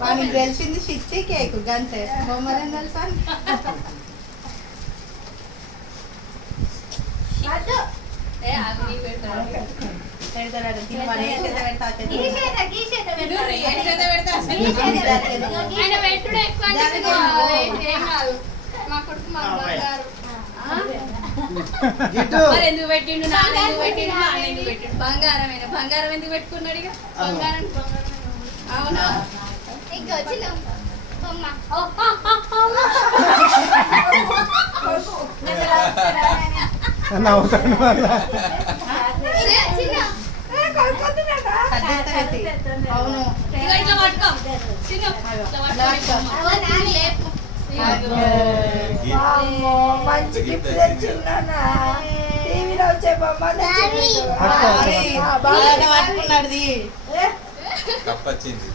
వానికి తెలిసింది చిట్టి కేక్ గంతే బొమ్మరేం తెలుసా ఎందుకు పెట్టిండు బంగారమైన బంగారం ఎందుకు పెట్టుకున్నాడు ఇక బంగారం అవునా ఇంకా వచ్చిన అవును ఇట్లా పట్టుకో మంచి గిఫ్ట్ తెచ్చిందన్నా టీవీలో వచ్చే బొమ్మ పట్టుకున్నది కప్పచ్చింది